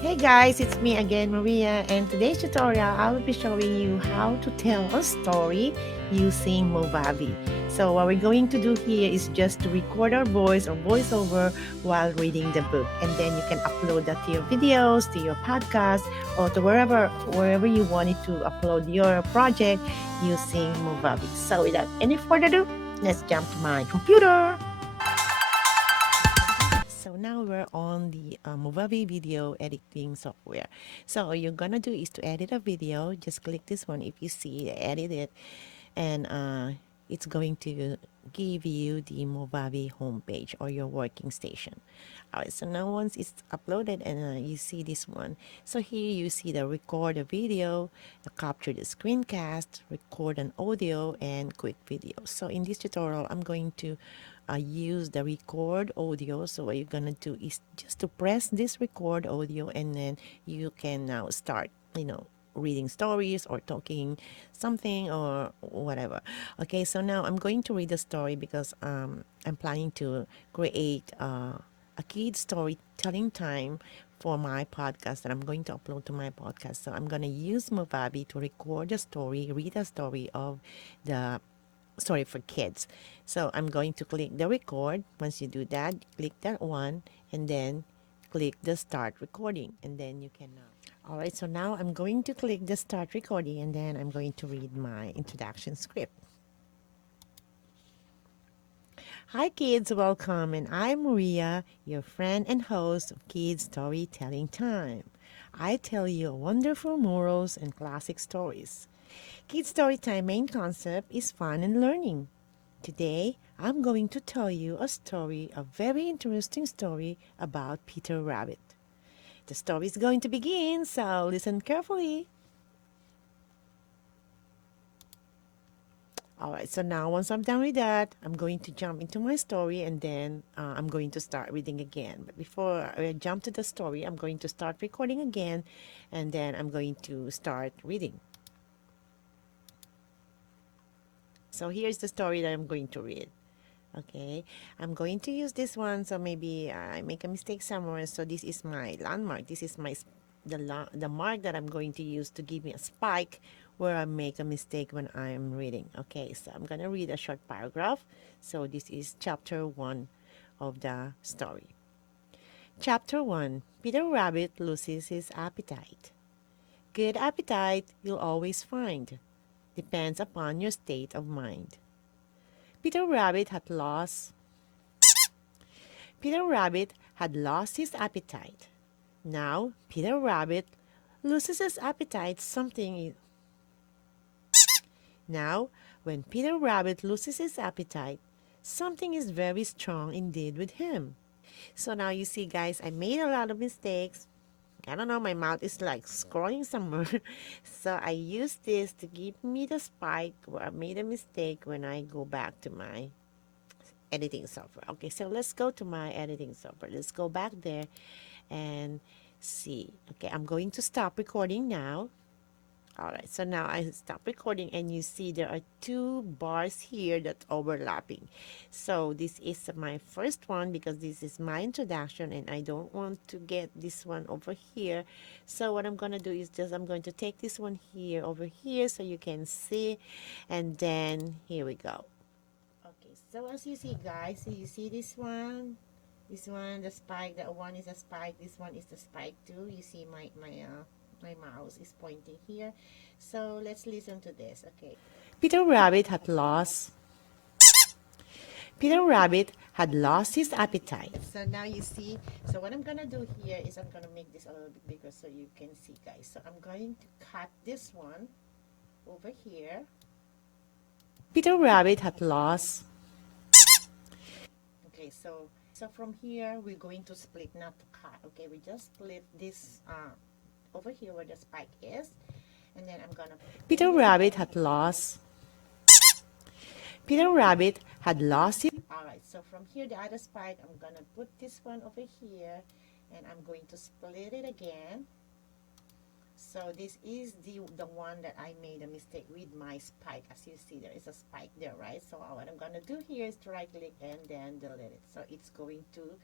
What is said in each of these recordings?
Hey guys, it's me again, Maria, and today's tutorial I will be showing you how to tell a story using Movavi. So what we're going to do here is just to record our voice or voiceover while reading the book, and then you can upload that to your videos, to your podcast, or to wherever you wanted to upload your project using Movavi. So without any further ado, let's jump to my computer. So now we're on the Movavi video editing software. So all you're gonna do is to edit a video. Just click this one if you see, edit it, and it's going to give you the Movavi homepage or your working station. All right, so now once it's uploaded and you see this one, so here you see the record a video, capture the screencast, record an audio, and quick video. So in this tutorial, I'm going to use the record audio. So what you're gonna do is just to press this record audio, and then you can now start, reading stories or talking something or whatever. Okay, so now I'm going to read the story because I'm planning to create a kid storytelling time for my podcast that I'm going to upload to my podcast. So I'm going to use Movavi to record a story, read a story of the story for kids. So I'm going to click the record. Once you do that, click that one, and then click the start recording, and then you can all right, so now I'm going to click the start recording, and then I'm going to read my introduction script. Hi kids, welcome, and I'm Maria, your friend and host of Kids Storytelling Time. I tell you wonderful morals and classic stories. Kids Storytime main concept is fun and learning. Today, I'm going to tell you a very interesting story about Peter Rabbit. The story is going to begin, so listen carefully. All right, so now once I'm done with that, I'm going to jump into my story, and then I'm going to start reading again. But before I jump to the story, I'm going to start recording again, and then I'm going to start reading. So here's the story that I'm going to read. Okay, I'm going to use this one, so maybe I make a mistake somewhere. So this is my landmark. This is the mark that I'm going to use to give me a spike where I make a mistake when I'm reading. Okay, so I'm gonna read a short paragraph. So this is chapter 1 of the story. Chapter 1: Peter Rabbit loses his appetite. Good appetite you'll always find. Depends upon your state of mind. Peter Rabbit had lost Peter Rabbit had lost his appetite. Now Peter Rabbit loses his appetite. Now, when Peter Rabbit loses his appetite, something is very strong indeed with him. So now you see, guys, I made a lot of mistakes. I don't know, my mouth is like scrolling somewhere. So I use this to give me the spike where I made a mistake when I go back to my editing software. Okay, so let's go to my editing software. Let's go back there and see. Okay, I'm going to stop recording now. All right, so now I stop recording, and you see there are two bars here that's overlapping. So this is my first one because this is my introduction, and I don't want to get this one over here. So what I'm going to do is just I'm going to take this one here over here so you can see, and then here we go. Okay, so as you see, guys, so you see this one, the spike, that one is a spike, this one is the spike too. You see my mouse is pointing here. So let's listen to this. Okay. Peter Rabbit had lost Peter Rabbit had lost his appetite. So now you see, so what I'm gonna do here is I'm gonna make this a little bit bigger so you can see, guys. So I'm going to cut this one over here. Peter Rabbit had lost Okay, so from here we're going to split, not to cut. Okay, we just split this over here where the spike is, and then I'm gonna Peter Rabbit had lost Peter Rabbit had lost it. All right, so from here the other spike, I'm gonna put this one over here, and I'm going to split it again. So this is the one that I made a mistake with my spike. As you see, there is a spike there, right? So what I'm gonna do here is to right click and then delete it. So it's going to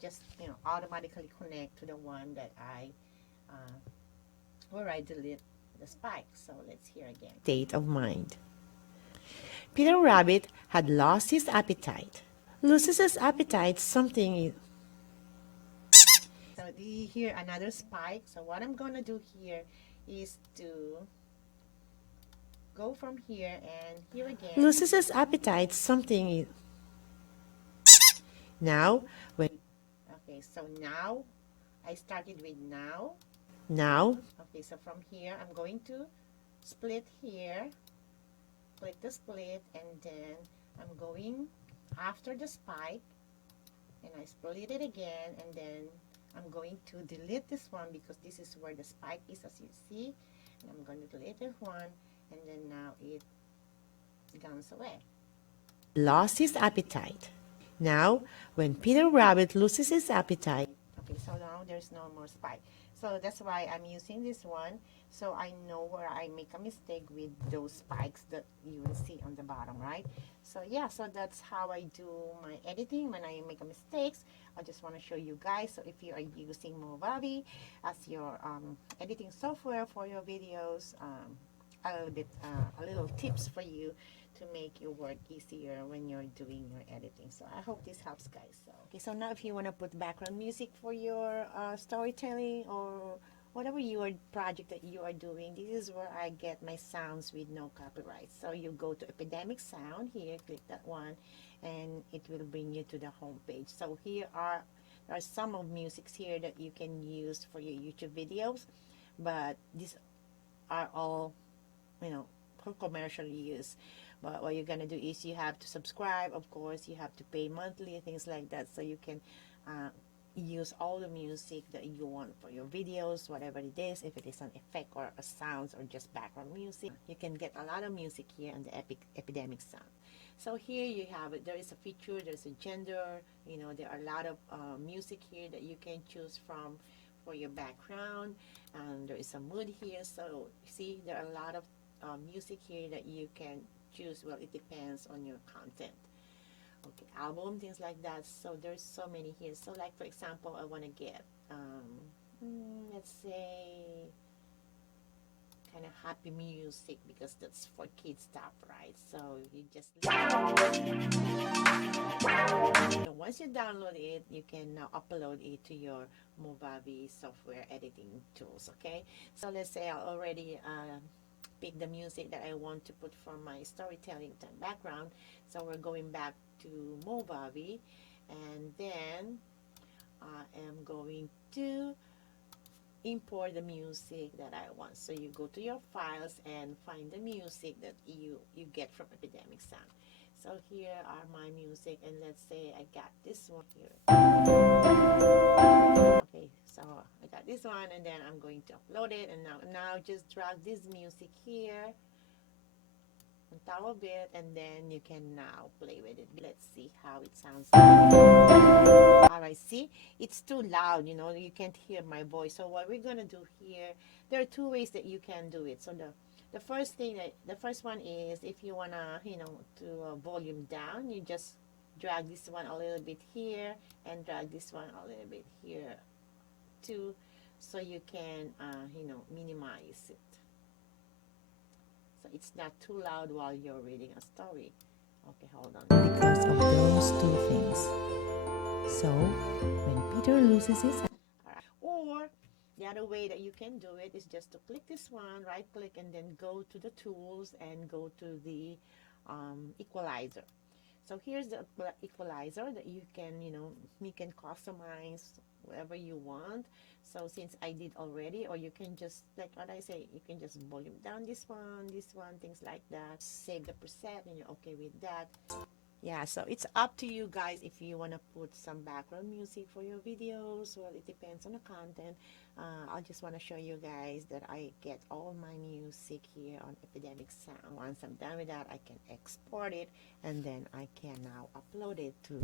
just automatically connect to the one that I where I delete the spike. So let's hear again. State of mind. Peter Rabbit had lost his appetite. Loses his appetite, something. So here another spike. So what I'm gonna do here is to go from here and here again. Loses his appetite, something. Now, when. Okay, so now, I started with now. Now. Okay, so from here, I'm going to split here. Click the split, and then I'm going after the spike, and I split it again, and then I'm going to delete this one because this is where the spike is, as you see. And I'm going to delete this one, and then now it goes away. Lost his appetite. Now, when Peter Rabbit loses his appetite. Okay, so now there's no more spike. So that's why I'm using this one, so I know where I make a mistake with those spikes that you will see on the bottom, right? So yeah, so that's how I do my editing when I make a mistakes. I just want to show you guys. So if you are using Movavi as your editing software for your videos, a little tips for you to make your work easier when you're doing your editing. So I hope this helps, guys. So okay, so now if you want to put background music for your storytelling or whatever your project that you are doing, this is where I get my sounds with no copyright. So you go to Epidemic Sound here, click that one, and it will bring you to the home page. So there are some of musics here that you can use for your YouTube videos, but these are all, for commercial use. But what you're gonna do is you have to subscribe, of course, you have to pay monthly, things like that, so you can use all the music that you want for your videos, whatever it is, if it is an effect or a sounds or just background music. You can get a lot of music here on the Epidemic Sound. So here you have it. There is a feature, there's a gender, there are a lot of music here that you can choose from for your background, and there is a mood here. So see, there are a lot of music here that you can choose. Well, it depends on your content. Okay, album, things like that. So there's so many here. So like, for example, I want to get let's say kind of happy music, because that's for kids stuff, right? So you just so once you download it, you can now upload it to your Movavi software editing tools. Okay, so let's say I already pick the music that I want to put for my storytelling background. So we're going back to Movavi, and then I am going to import the music that I want. So you go to your files and find the music that you get from Epidemic Sound. So here are my music, and let's say I got this one here. Okay, so I got this one, and then I'm going to upload it, and now just drag this music here on top of it, and then you can now play with it. Let's see how it sounds like. All right, see, it's too loud, you can't hear my voice. So what we're gonna do here, there are two ways that you can do it. So the first one is, if you wanna to volume down, you just drag this one a little bit here and drag this one a little bit here too, so you can minimize it, so it's not too loud while you're reading a story. Okay, hold on. Because of those two things. So when Peter loses his, or the other way that you can do it is just to click this one, right click, and then go to the tools and go to the equalizer. So here's the equalizer that you can customize whatever you want. So since I did already, or you can just, like what I say, you can just volume down this one, things like that. Save the preset, and you're okay with that. Yeah, so it's up to you guys if you want to put some background music for your videos. Well, it depends on the content. I just want to show you guys that I get all my music here on Epidemic Sound. Once I'm done with that, I can export it, and then I can now upload it to